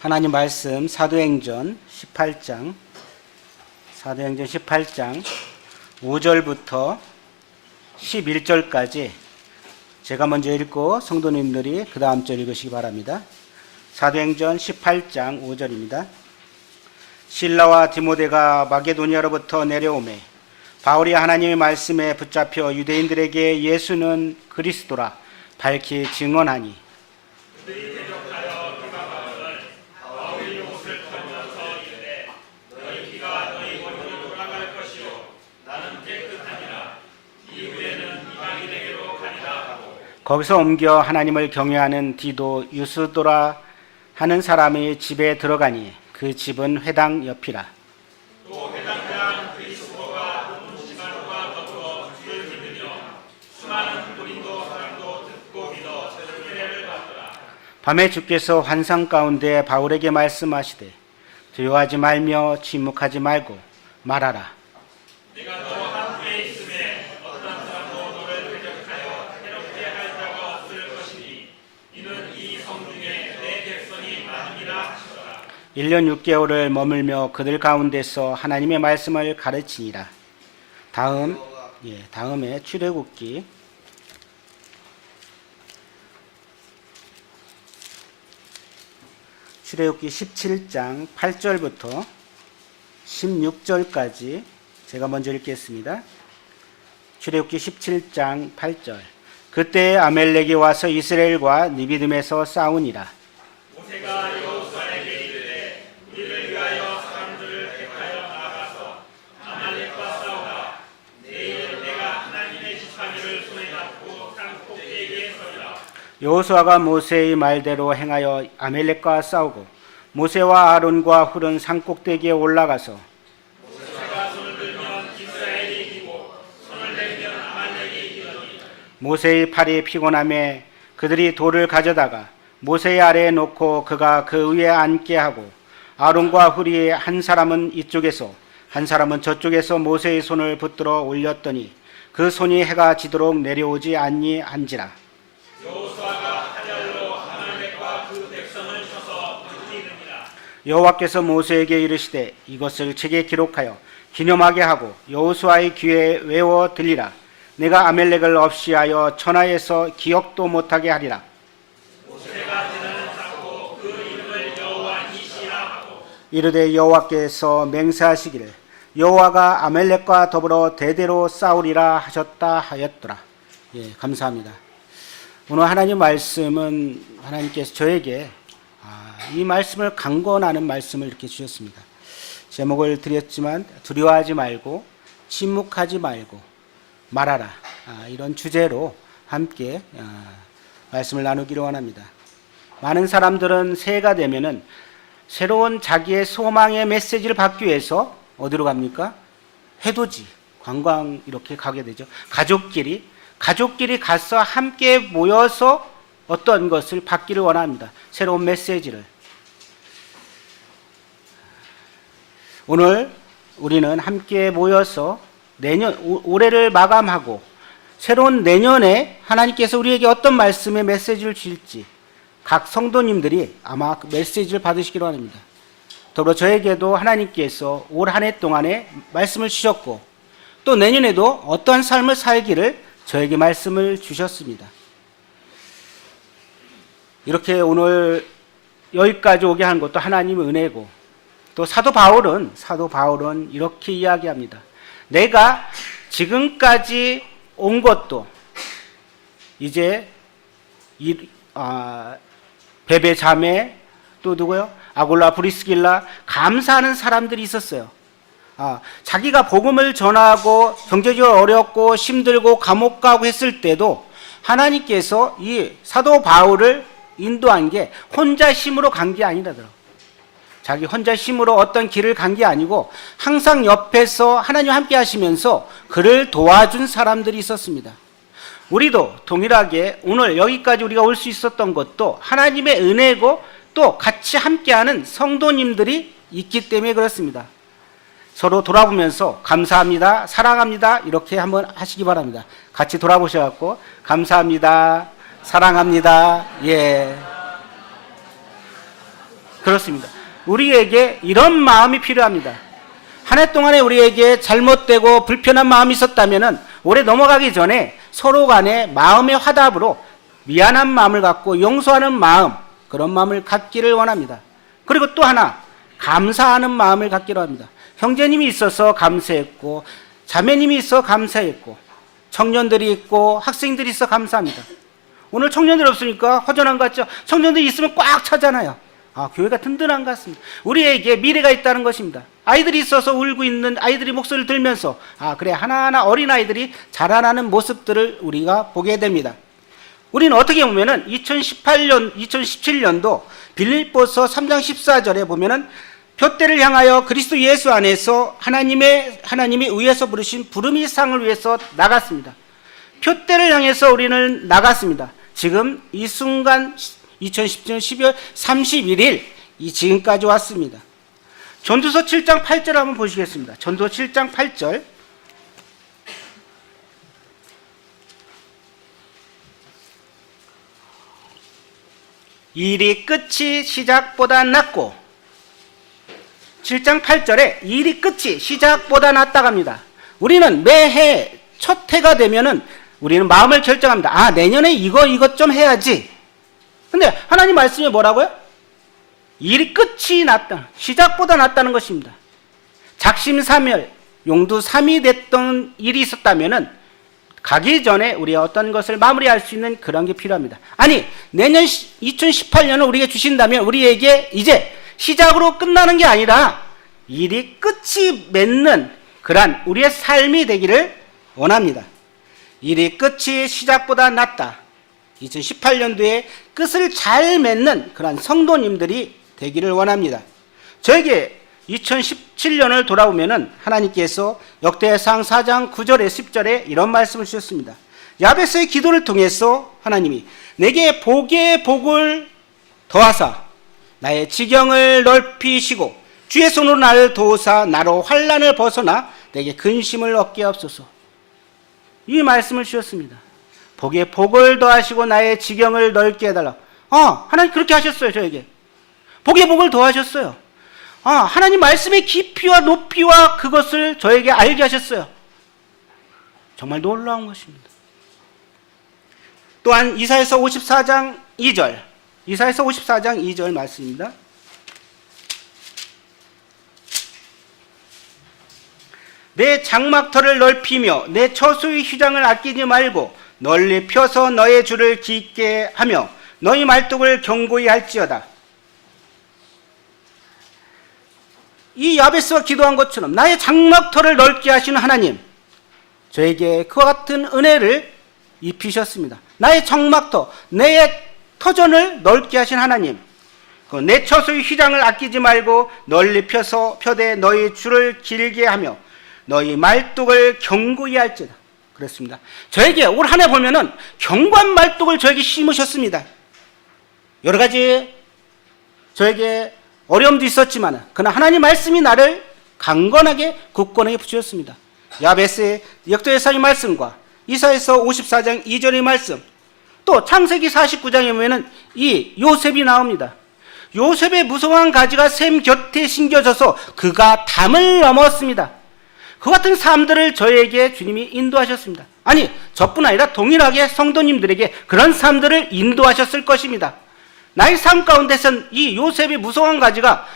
하나님 말씀 사도행전 18장 5절부터 11절까지 제가 먼저 읽고 성도님들이 그 다음 절 읽으시기 바랍니다. 사도행전 18장 5절입니다. 실라와 디모데가 마게도니아로부터 내려오매 바울이 하나님의 말씀에 붙잡혀 유대인들에게 예수는 그리스도라 밝히 증언하니 거기서 옮겨 하나님을 경외하는 디도 유스도라 하는 사람의 집에 들어가니 그 집은 회당 옆이라. 또 회당장 그리스도가 시간과 더불어 주를 믿으며 수많은 고린도 사람도 듣고 믿어 세례를 받더라. 밤에 주께서 환상 가운데 바울에게 말씀하시되 두려워하지 말며 침묵하지 말고 말하라. 네가 너와 함께 있음에 어떤 사람도 너를 대적하여 해롭게 할 자가 없을 것이니 이는 이 성 중에 내 백성이 많음이라 하시더라. 1년 6개월을 머물며 그들 가운데서 하나님의 말씀을 가르치니라. 다음에 출애굽기 17장 8절부터 16절까지 제가 먼저 읽겠습니다. 출애굽기 17장 8절. 그때 아멜렉이 와서 이스라엘과 니비딤에서 싸우니라. 모세가 여호수아에게 이르되 우리를 위하여 사람들을 택하여 나아가서 아말렉과 싸우라. 내일 내가 하나님의 지팡이를 손에 잡고 땅 꼭대기에 서리라. 여호수아가 모세의 말대로 행하여 아멜렉과 싸우고 모세와 아론과 훌은 산꼭대기에 올라가서 모세가 손을 들면 이스라엘이 이기고 손을 내면 아말렉이 이기더니 모세의 팔이 피곤함에 그들이 돌을 가져다가 모세의 아래에 놓고 그가 그 위에 앉게 하고 아론과 훌이 한 사람은 이쪽에서 한 사람은 저쪽에서 모세의 손을 붙들어 올렸더니 그 손이 해가 지도록 내려오지 아니한지라. 여호수아가 하잘로 아말렉과 그 백성을 쳐서 부리느니라. 여호와께서 모세에게 이르시되 이것을 책에 기록하여 기념하게 하고 여호수아의 귀에 외워 들리라. 내가 아멜렉을 없이하여 천하에서 기억도 못하게 하리라. 모세가 재단을 쌓고 그 이름을 여호와 니시라 하고 이르되 여호와께서 맹세하시기를 여호와가 아멜렉과 더불어 대대로 싸우리라 하셨다 하였더라. 감사합니다. 오늘 하나님 말씀은 하나님께서 저에게 이 말씀을 강권하는 말씀을 이렇게 주셨습니다. 제목을 드렸지만 두려워하지 말고 침묵하지 말고 말하라. 이런 주제로 함께 말씀을 나누기로 원합니다. 많은 사람들은 새해가 되면은 새로운 자기의 소망의 메시지를 받기 위해서 어디로 갑니까? 해돋이, 관광 이렇게 가게 되죠. 가족끼리 가서 함께 모여서 어떤 것을 받기를 원합니다. 새로운 메시지를. 오늘 우리는 함께 모여서 올해를 마감하고 새로운 내년에 하나님께서 우리에게 어떤 말씀의 메시지를 주실지 각 성도님들이 아마 그 메시지를 받으시기로 합니다. 더불어 저에게도 하나님께서 올 한 해 동안에 말씀을 주셨고 또 내년에도 어떠한 삶을 살기를 저에게 말씀을 주셨습니다. 이렇게 오늘 여기까지 오게 한 것도 하나님의 은혜고 또 사도 바울은 이렇게 이야기합니다. 내가 지금까지 온 것도 이제 베베 자매 또 누구요? 아골라 브리스길라 감사하는 사람들이 있었어요. 자기가 복음을 전하고 경제적으로 어렵고 힘들고 감옥 가고 했을 때도 하나님께서 이 사도 바울을 인도한 게 혼자 힘으로 간 게 아니라더라고요. 자기 혼자 힘으로 어떤 길을 간 게 아니고 항상 옆에서 하나님 함께 하시면서 그를 도와준 사람들이 있었습니다. 우리도 동일하게 오늘 여기까지 우리가 올 수 있었던 것도 하나님의 은혜고 또 같이 함께하는 성도님들이 있기 때문에 그렇습니다. 서로 돌아보면서 감사합니다, 사랑합니다 이렇게 한번 하시기 바랍니다. 같이 돌아보셔갖고 감사합니다, 사랑합니다. 예. 그렇습니다. 우리에게 이런 마음이 필요합니다. 한 해 동안에 우리에게 잘못되고 불편한 마음이 있었다면 올해 넘어가기 전에 서로 간에 마음의 화답으로 미안한 마음을 갖고 용서하는 마음, 그런 마음을 갖기를 원합니다. 그리고 또 하나, 감사하는 마음을 갖기로 합니다. 형제님이 있어서 감사했고, 자매님이 있어 감사했고, 청년들이 있고 학생들이 있어 감사합니다. 오늘 청년들 없으니까 허전한 것 같죠? 청년들이 있으면 꽉 차잖아요. 교회가 든든한 것 같습니다. 우리에게 미래가 있다는 것입니다. 아이들이 있어서 울고 있는 아이들이 목소리를 들면서 그래, 하나하나 어린아이들이 자라나는 모습들을 우리가 보게 됩니다. 우리는 어떻게 보면은 2017년도 빌립보서 3장 14절에 보면은 표대를 향하여 그리스도 예수 안에서 하나님이 위에서 부르신 부름의 상을 위해서 나갔습니다. 표대를 향해서 우리는 나갔습니다. 지금 이 순간 2017년 12월 31일 지금까지 왔습니다. 전도서 7장 8절 한번 보시겠습니다. 전도서 7장 8절. 일이 끝이 시작보다 낫고, 7장 8절에 일이 끝이 시작보다 낫다고 합니다. 우리는 매해 첫 해가 되면은 우리는 마음을 결정합니다. 내년에 이것 좀 해야지. 근데 하나님 말씀이 뭐라고요? 일이 끝이 낫다. 시작보다 낫다는 것입니다. 작심삼일, 용두삼이 됐던 일이 있었다면은 가기 전에 우리가 어떤 것을 마무리할 수 있는 그런 게 필요합니다. 내년 2018년을 우리에게 주신다면 우리에게 이제 시작으로 끝나는 게 아니라 일이 끝이 맺는 그러한 우리의 삶이 되기를 원합니다. 일이 끝이 시작보다 낫다. 2018년도에 끝을 잘 맺는 그러한 성도님들이 되기를 원합니다. 저에게 2017년을 돌아보면은 하나님께서 역대상 4장 9절에 10절에 이런 말씀을 주셨습니다. 야베스의 기도를 통해서 하나님이 내게 복의 복을 더하사 나의 지경을 넓히시고 주의 손으로 나를 도우사 나로 환난을 벗어나 내게 근심을 얻게 하옵소서. 이 말씀을 주셨습니다. 복의 복을 더하시고 나의 지경을 넓게 해달라. 하나님 그렇게 하셨어요. 저에게 복의 복을 더하셨어요. 하나님 말씀의 깊이와 높이와 그것을 저에게 알게 하셨어요. 정말 놀라운 것입니다. 또한 이사야서 54장 2절, 이사야서 54장 2절 말씀입니다. 내 장막터를 넓히며 내 처소의 휘장을 아끼지 말고 널리 펴서 너의 줄을 깊게 하며 너희 말뚝을 견고히 할지어다. 이 야베스가 기도한 것처럼 나의 장막터를 넓게 하시는 하나님, 저에게 그와 같은 은혜를 입히셨습니다. 나의 장막터, 내 터전을 넓게 하신 하나님, 내 처소의 휘장을 아끼지 말고 널리 펴되 너희 줄을 길게 하며 너희 말뚝을 견고히 할지어다. 그렇습니다. 저에게 올 한 해 보면은 견고한 말뚝을 저에게 심으셨습니다. 여러 가지 저에게 어려움도 있었지만 그러나 하나님 말씀이 나를 강건하게 굳건하게 붙이셨습니다. 야베스의 역대상의 말씀과 이사야서 54장 2절의 말씀, 또 창세기 49장에 보면은 이 요셉이 나옵니다. 요셉의 무성한 가지가 샘 곁에 심겨져서 그가 담을 넘었습니다. 그 같은 삶들을 저에게 주님이 인도하셨습니다. 저뿐 아니라 동일하게 성도님들에게 그런 삶들을 인도하셨을 것입니다. 나의 삶 가운데선 이 요셉의 무성한 가지가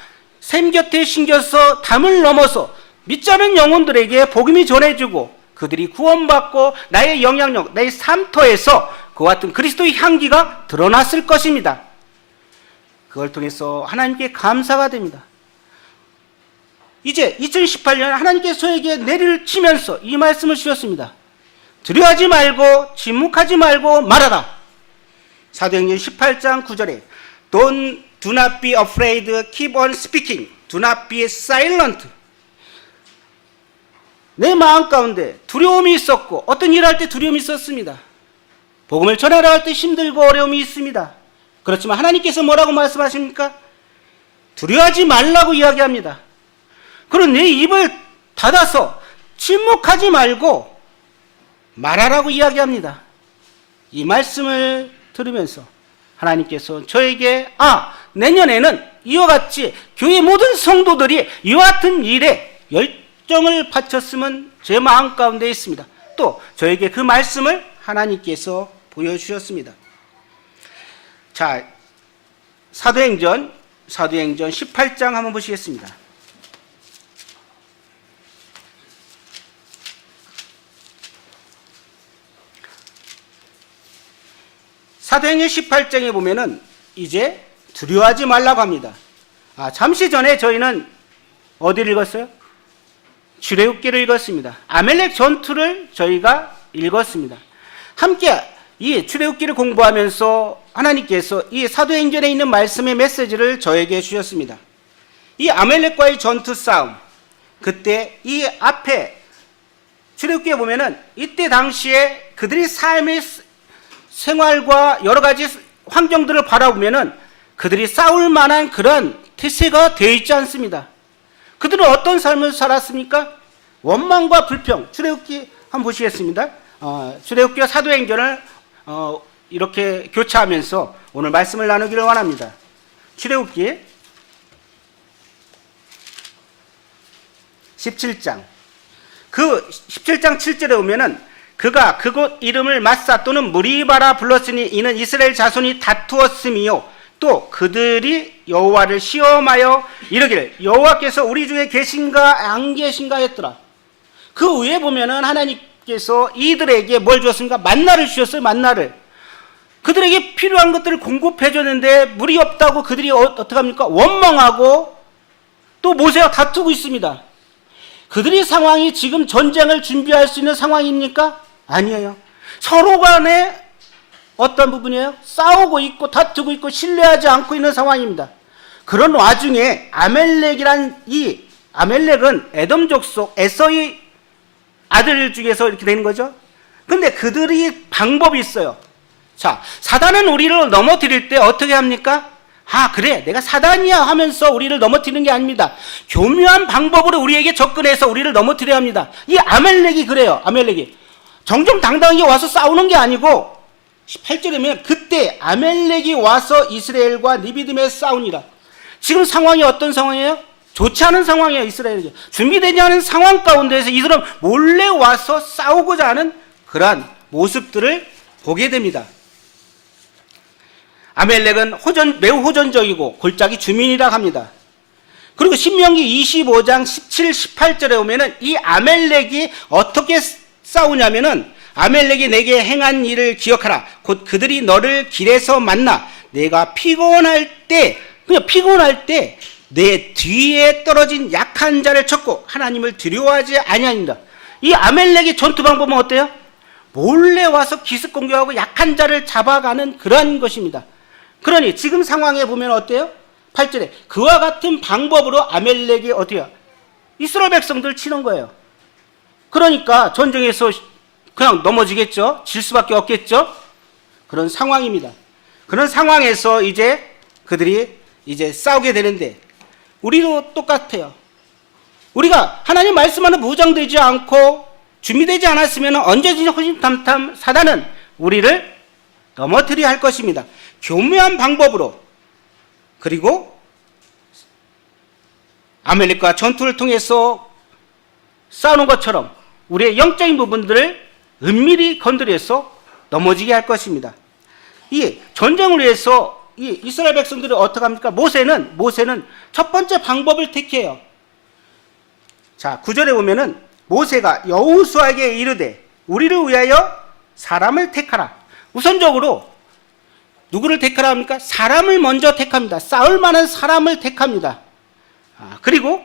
샘 곁에 심겨서 담을 넘어서 믿지 않은 영혼들에게 복음이 전해지고 그들이 구원받고 나의 영향력, 나의 삶터에서 그와 같은 그리스도의 향기가 드러났을 것입니다. 그걸 통해서 하나님께 감사가 됩니다. 이제 2018년 하나님께서 저에게 내리를 치면서 이 말씀을 주셨습니다. 두려워하지 말고 침묵하지 말고 말하라. 사도행전 18장 9절에 Do not be afraid, keep on speaking. Do not be silent. 내 마음 가운데 두려움이 있었고 어떤 일을 할 때 두려움이 있었습니다. 복음을 전하려 할 때 힘들고 어려움이 있습니다. 그렇지만 하나님께서 뭐라고 말씀하십니까? 두려워하지 말라고 이야기합니다. 그럼 내 입을 닫아서 침묵하지 말고 말하라고 이야기합니다. 이 말씀을 들으면서 하나님께서 저에게 내년에는 이와 같이 교회 모든 성도들이 이와 같은 일에 열정을 바쳤으면 제 마음 가운데 있습니다. 또 저에게 그 말씀을 하나님께서 보여주셨습니다. 자, 사도행전 18장 한번 보시겠습니다. 사도행전 18장에 보면은 이제 두려워하지 말라고 합니다. 잠시 전에 저희는 어디를 읽었어요? 출애굽기를 읽었습니다. 아멜렉 전투를 저희가 읽었습니다. 함께 이 출애굽기를 공부하면서 하나님께서 이 사도행전에 있는 말씀의 메시지를 저에게 주셨습니다. 이 아멜렉과의 전투 싸움, 그때 이 앞에 출애굽기에 보면은 이때 당시에 그들의 삶의 생활과 여러 가지 환경들을 바라보면은 그들이 싸울 만한 그런 태세가 되어 있지 않습니다. 그들은 어떤 삶을 살았습니까? 원망과 불평. 출애굽기 한번 보시겠습니다. 출애굽기와 사도행전을 이렇게 교차하면서 오늘 말씀을 나누기를 원합니다. 출애굽기 17장. 그 17장 7절에 보면은 그가 그곳 이름을 마사 또는 무리바라 불렀으니 이는 이스라엘 자손이 다투었음이요 또 그들이 여호와를 시험하여 이르기를 여호와께서 우리 중에 계신가 안 계신가 했더라. 그 위에 보면은 하나님께서 이들에게 뭘 주었습니까? 만나를 주셨어요. 만나를. 그들에게 필요한 것들을 공급해 줬는데 물이 없다고 그들이 어떻게 합니까? 원망하고 또 모세와 다투고 있습니다. 그들의 상황이 지금 전쟁을 준비할 수 있는 상황입니까? 아니에요. 서로 간에 어떤 부분이에요? 싸우고 있고 다투고 있고 신뢰하지 않고 있는 상황입니다. 그런 와중에 아멜렉은 에돔 족속 에서의 아들 중에서 이렇게 되는 거죠. 근데 그들이 방법이 있어요. 자, 사단은 우리를 넘어뜨릴 때 어떻게 합니까? 그래, 내가 사단이야 하면서 우리를 넘어뜨리는 게 아닙니다. 교묘한 방법으로 우리에게 접근해서 우리를 넘어뜨려야 합니다. 이 아멜렉이 그래요. 아멜렉이 정정당당하게 와서 싸우는 게 아니고 18절에 보면 그때 아멜렉이 와서 이스라엘과 니비딤에 싸우니라. 지금 상황이 어떤 상황이에요? 좋지 않은 상황이에요. 이스라엘이 준비되지 않은 상황 가운데에서 이들은 몰래 와서 싸우고자 하는 그러한 모습들을 보게 됩니다. 아멜렉은 매우 호전적이고 골짜기 주민이라 합니다. 그리고 신명기 25장 17, 18절에 보면은 이 아멜렉이 어떻게 싸우냐면은 아멜렉이 내게 행한 일을 기억하라. 곧 그들이 너를 길에서 만나 내가 피곤할 때 내 뒤에 떨어진 약한 자를 쳤고 하나님을 두려워하지 아니하니라. 이 아멜렉의 전투 방법은 어때요? 몰래 와서 기습 공격하고 약한 자를 잡아가는 그러한 것입니다. 그러니 지금 상황에 보면 어때요? 8절에 그와 같은 방법으로 아멜렉이 어때요? 이스라엘 백성들 치는 거예요. 그러니까 전쟁에서 그냥 넘어지겠죠. 질 수밖에 없겠죠. 그런 상황입니다. 그런 상황에서 이제 그들이 이제 싸우게 되는데 우리도 똑같아요. 우리가 하나님 말씀하는 무장되지 않고 준비되지 않았으면 언제든지 호심탐탐 사단은 우리를 넘어뜨려야 할 것입니다. 교묘한 방법으로. 그리고 아멜렉과 전투를 통해서 싸우는 것처럼 우리의 영적인 부분들을 은밀히 건드려서 넘어지게 할 것입니다. 이 전쟁을 위해서 이 이스라엘 백성들이 어떻게 합니까? 모세는 첫 번째 방법을 택해요. 자, 9절에 보면은 모세가 여호수아에게 이르되 우리를 위하여 사람을 택하라. 우선적으로 누구를 택하라 합니까? 사람을 먼저 택합니다. 싸울 만한 사람을 택합니다. 그리고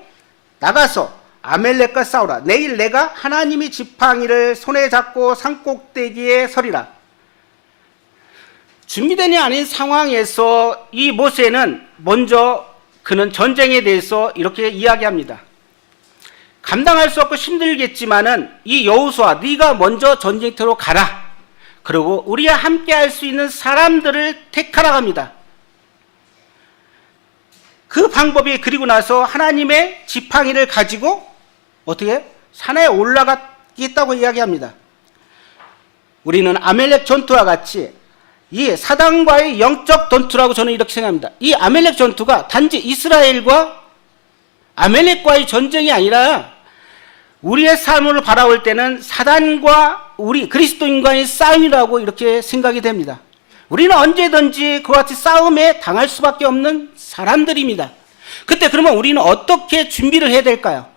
나가서 아멜렉과 싸우라. 내일 내가 하나님의 지팡이를 손에 잡고 산꼭대기에 서리라. 준비되지 않은 상황에서 이 모세는 먼저 그는 전쟁에 대해서 이렇게 이야기합니다. 감당할 수 없고 힘들겠지만은 이 여호수아 네가 먼저 전쟁터로 가라. 그리고 우리와 함께 할 수 있는 사람들을 택하라 합니다. 그 방법이 그리고 나서 하나님의 지팡이를 가지고 어떻게 산에 올라가겠다고 이야기합니다. 우리는 아멜렉 전투와 같이 이 사단과의 영적 전투라고 저는 이렇게 생각합니다. 이 아멜렉 전투가 단지 이스라엘과 아멜렉과의 전쟁이 아니라 우리의 삶을 바라볼 때는 사단과 우리 그리스도인과의 싸움이라고 이렇게 생각이 됩니다. 우리는 언제든지 그와 같이 싸움에 당할 수밖에 없는 사람들입니다. 그때 그러면 우리는 어떻게 준비를 해야 될까요?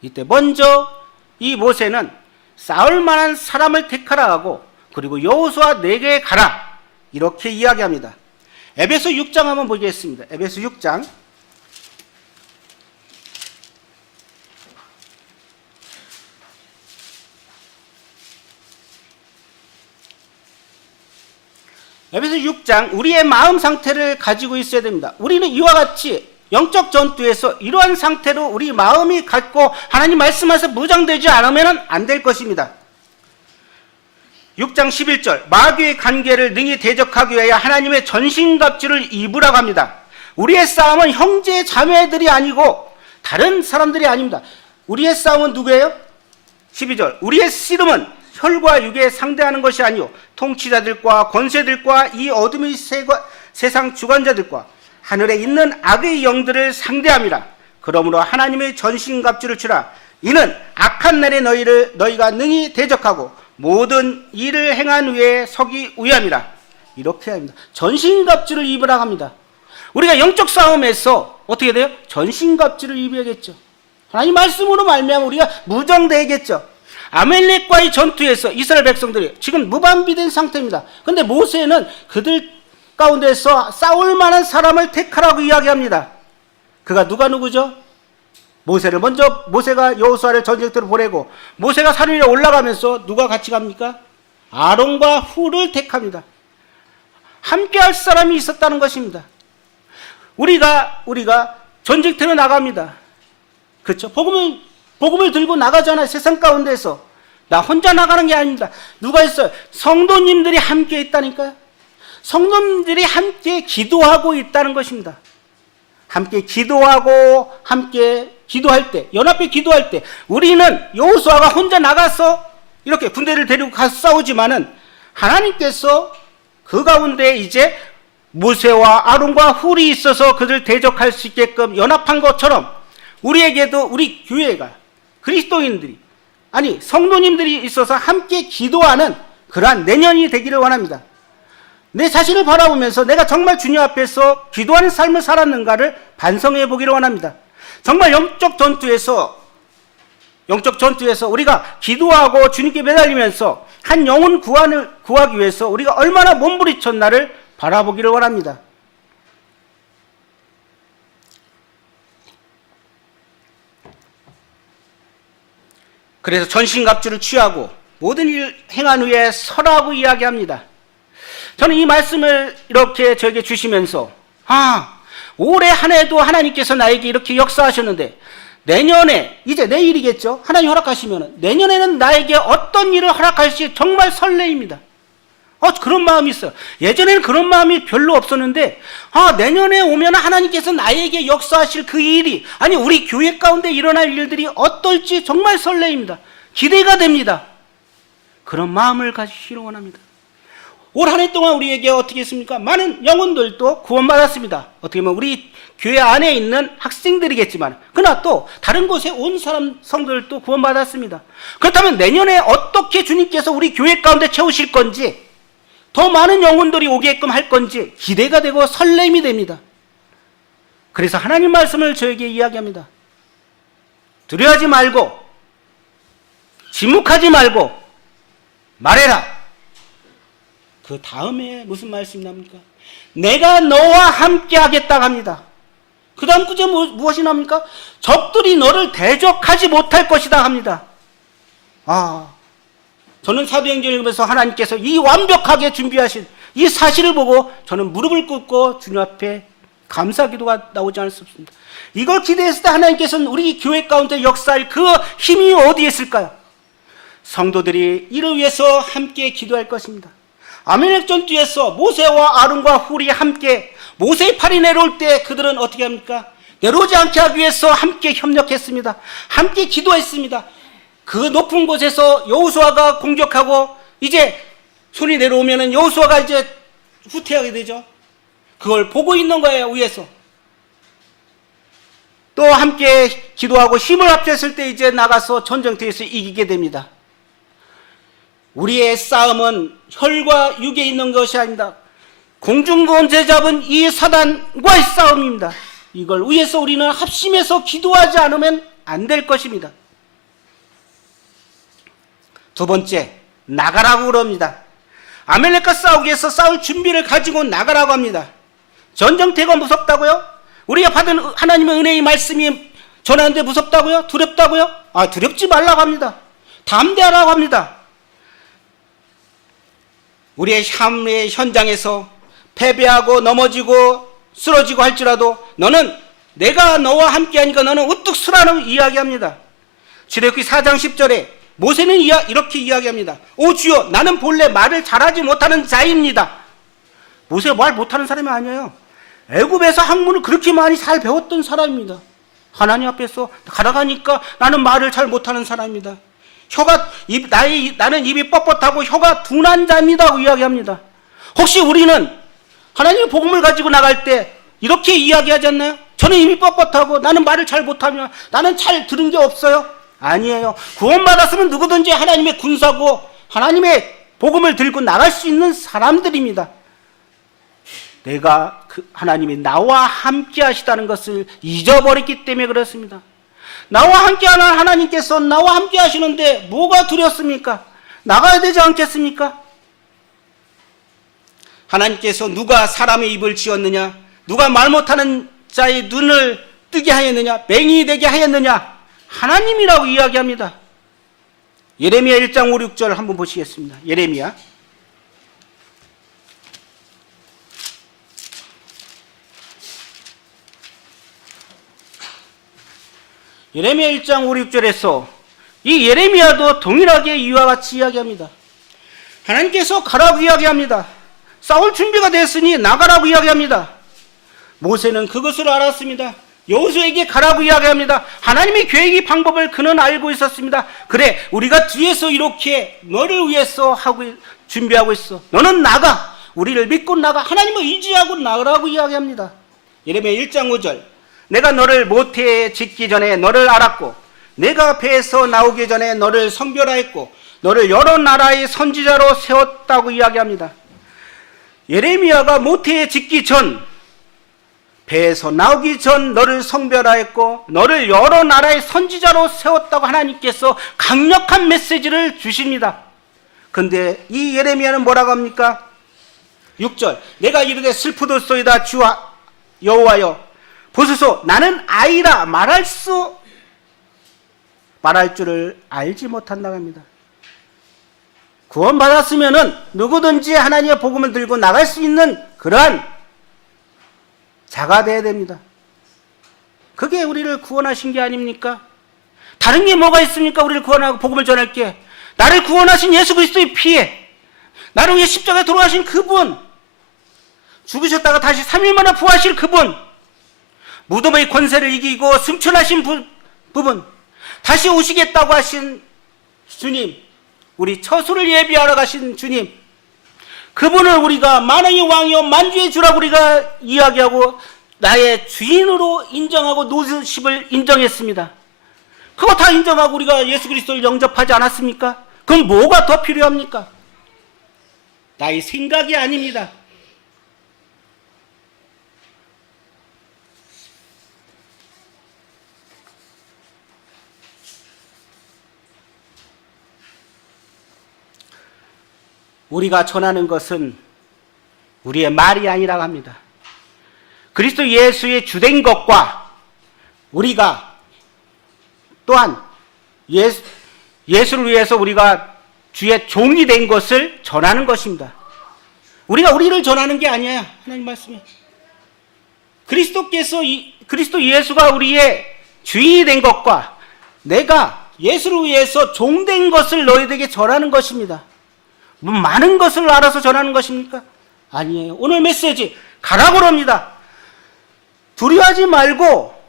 이때 먼저 이 모세는 싸울 만한 사람을 택하라 하고 그리고 여호수아 내게 가라 이렇게 이야기합니다. 에베소 6장 한번 보겠습니다. 에베소 6장 에베소 6장 우리의 마음 상태를 가지고 있어야 됩니다. 우리는 이와 같이 영적 전투에서 이러한 상태로 우리 마음이 갖고 하나님 말씀에서 무장되지 않으면 안 될 것입니다. 6장 11절 마귀의 관계를 능히 대적하기 위하여 하나님의 전신갑주를 입으라고 합니다. 우리의 싸움은 형제 자매들이 아니고 다른 사람들이 아닙니다. 우리의 싸움은 누구예요? 12절 우리의 씨름은 혈과 육에 상대하는 것이 아니요 통치자들과 권세들과 이 어둠의 세상 주관자들과 하늘에 있는 악의 영들을 상대함이라. 그러므로 하나님의 전신갑주를 치라. 이는 악한 날에 너희가 능히 대적하고 모든 일을 행한 후에 서기 위함이라. 이렇게 합니다. 전신갑주를 입으라 합니다. 우리가 영적 싸움에서 어떻게 돼요? 전신갑주를 입어야겠죠. 하나님 말씀으로 말미암아 우리가 무장되겠죠. 아멜렉과의 전투에서 이스라엘 백성들이 지금 무방비된 상태입니다. 그런데 모세는 그들 가운데서 싸울 만한 사람을 택하라고 이야기합니다. 그가 누구죠? 모세가 여호수아를 전쟁터로 보내고 모세가 산 위에 올라가면서 누가 같이 갑니까? 아론과 훌을 택합니다. 함께 할 사람이 있었다는 것입니다. 우리가 전쟁터로 나갑니다. 그렇죠? 복음을 들고 나가잖아요. 세상 가운데서. 나 혼자 나가는 게 아닙니다. 누가 있어요? 성도님들이 함께 있다니까요. 성도님들이 함께 기도하고 있다는 것입니다. 함께 기도하고 함께 기도할 때, 연합해 기도할 때 우리는 여호수아가 혼자 나가서 이렇게 군대를 데리고 가서 싸우지만은 하나님께서 그 가운데 이제 모세와 아론과 훌이 있어서 그들 대적할 수 있게끔 연합한 것처럼 우리에게도 우리 교회가 그리스도인들이 아니 성도님들이 있어서 함께 기도하는 그러한 내년이 되기를 원합니다. 내 자신을 바라보면서 내가 정말 주님 앞에서 기도하는 삶을 살았는가를 반성해 보기를 원합니다. 정말 영적 전투에서 우리가 기도하고 주님께 매달리면서 한 영혼 구하기 위해서 우리가 얼마나 몸부리쳤나를 바라보기를 원합니다. 그래서 전신갑주를 취하고 모든 일을 행한 후에 서라고 이야기합니다. 저는 이 말씀을 이렇게 저에게 주시면서 올해 한 해도 하나님께서 나에게 이렇게 역사하셨는데 내년에 이제 내일이겠죠. 하나님 허락하시면 내년에는 나에게 어떤 일을 허락할지 정말 설레입니다. 그런 마음이 있어요. 예전에는 그런 마음이 별로 없었는데 내년에 오면 하나님께서 나에게 역사하실 그 일이 아니 우리 교회 가운데 일어날 일들이 어떨지 정말 설레입니다. 기대가 됩니다. 그런 마음을 가지시기 원합니다. 올 한 해 동안 우리에게 어떻게 했습니까? 많은 영혼들도 구원받았습니다. 어떻게 보면 우리 교회 안에 있는 학생들이겠지만 그러나 또 다른 곳에 온 성들도 구원받았습니다. 그렇다면 내년에 어떻게 주님께서 우리 교회 가운데 채우실 건지 더 많은 영혼들이 오게끔 할 건지 기대가 되고 설렘이 됩니다. 그래서 하나님 말씀을 저에게 이야기합니다. 두려워하지 말고 침묵하지 말고 말해라. 그 다음에 무슨 말씀이 납니까? 내가 너와 함께 하겠다 합니다. 그 다음 구절 무엇이 납니까? 적들이 너를 대적하지 못할 것이다 합니다. 저는 사도행전을 읽으면서 하나님께서 이 완벽하게 준비하신 이 사실을 보고 저는 무릎을 꿇고 주님 앞에 감사 기도가 나오지 않을 수 없습니다. 이걸 기대했을 때 하나님께서는 우리 교회 가운데 역사할 그 힘이 어디에 있을까요? 성도들이 이를 위해서 함께 기도할 것입니다. 아멜렉 전투에서 모세와 아론과 훌이 함께 모세의 팔이 내려올 때 그들은 어떻게 합니까? 내려오지 않게 하기 위해서 함께 협력했습니다. 함께 기도했습니다. 그 높은 곳에서 여호수아가 공격하고 이제 손이 내려오면은 여호수아가 이제 후퇴하게 되죠. 그걸 보고 있는 거예요, 위에서. 또 함께 기도하고 힘을 합쳤을 때 이제 나가서 전쟁터에서 이기게 됩니다. 우리의 싸움은 혈과 육에 있는 것이 아닙니다. 공중권세 잡은 이 사단과의 싸움입니다. 이걸 위해서 우리는 합심해서 기도하지 않으면 안 될 것입니다. 두 번째, 나가라고 그럽니다. 아멜렉과 싸우기 위해서 싸울 준비를 가지고 나가라고 합니다. 전쟁터가 무섭다고요? 우리가 받은 하나님의 은혜의 말씀이 전하는데 무섭다고요? 두렵다고요? 두렵지 말라고 합니다. 담대하라고 합니다. 우리의 삶의 현장에서 패배하고 넘어지고 쓰러지고 할지라도 너는 내가 너와 함께하니까 너는 우뚝 서라고 이야기합니다. 출애굽기 4장 10절에 모세는 이렇게 이야기합니다. 오 주여, 나는 본래 말을 잘하지 못하는 자입니다. 모세가 말 못하는 사람이 아니에요. 애굽에서 학문을 그렇게 많이 잘 배웠던 사람입니다. 하나님 앞에서 가다가니까 나는 말을 잘 못하는 사람입니다. 나는 입이 뻣뻣하고 혀가 둔한 자입니다고 이야기합니다. 혹시 우리는 하나님의 복음을 가지고 나갈 때 이렇게 이야기하지 않나요? 저는 입이 뻣뻣하고 나는 말을 잘 못하며 나는 잘 들은 게 없어요. 아니에요. 구원받았으면 누구든지 하나님의 군사고 하나님의 복음을 들고 나갈 수 있는 사람들입니다. 내가 하나님이 나와 함께 하시다는 것을 잊어버렸기 때문에 그렇습니다. 나와 함께하는 하나님께서 나와 함께 하시는데 뭐가 두렵습니까? 나가야 되지 않겠습니까? 하나님께서 누가 사람의 입을 지었느냐? 누가 말 못하는 자의 눈을 뜨게 하였느냐? 맹인이 되게 하였느냐? 하나님이라고 이야기합니다. 예레미야 1장 5, 6절 한번 보시겠습니다. 예레미야 1장 5, 6절에서 이 예레미야도 동일하게 이와 같이 이야기합니다. 하나님께서 가라고 이야기합니다. 싸울 준비가 됐으니 나가라고 이야기합니다. 모세는 그것을 알았습니다. 여호수아에게 가라고 이야기합니다. 하나님의 계획이 방법을 그는 알고 있었습니다. 그래, 우리가 뒤에서 이렇게 너를 위해서 준비하고 있어. 너는 나가. 우리를 믿고 나가. 하나님을 의지하고 나가라고 이야기합니다. 예레미야 1장 5절. 내가 너를 모태에 짓기 전에 너를 알았고 내가 배에서 나오기 전에 너를 성별하였고 너를 여러 나라의 선지자로 세웠다고 이야기합니다. 예레미야가 모태에 짓기 전, 배에서 나오기 전 너를 성별하였고 너를 여러 나라의 선지자로 세웠다고 하나님께서 강력한 메시지를 주십니다. 그런데 이 예레미야는 뭐라고 합니까? 6절. 내가 이르되 슬프도소이다 주 여호와여 보소서, 나는 아이라 말할 줄을 알지 못한다고 합니다. 구원받았으면은 누구든지 하나님의 복음을 들고 나갈 수 있는 그러한 자가 되어야 됩니다. 그게 우리를 구원하신 게 아닙니까? 다른 게 뭐가 있습니까? 우리를 구원하고 복음을 전할 게. 나를 구원하신 예수 그리스도의 피에, 나를 위해 십자가에 돌아가신 그분, 죽으셨다가 다시 3일 만에 부활하실 그분, 무덤의 권세를 이기고 승천하신 부분, 다시 오시겠다고 하신 주님, 우리 처소를 예비하러 가신 주님, 그분을 우리가 만왕의 왕이요 만주의 주라고 우리가 이야기하고 나의 주인으로 인정하고 노십을 인정했습니다. 그거 다 인정하고 우리가 예수 그리스도를 영접하지 않았습니까? 그럼 뭐가 더 필요합니까? 나의 생각이 아닙니다. 우리가 전하는 것은 우리의 말이 아니라고 합니다. 그리스도 예수의 주된 것과 우리가 또한 예수를 위해서 우리가 주의 종이 된 것을 전하는 것입니다. 우리가 우리를 전하는 게 아니야. 하나님 말씀에 그리스도 예수가 우리의 주인이 된 것과 내가 예수를 위해서 종된 것을 너희들에게 전하는 것입니다. 뭐 많은 것을 알아서 전하는 것입니까? 아니에요. 오늘 메시지 가라고 합니다. 두려워하지 말고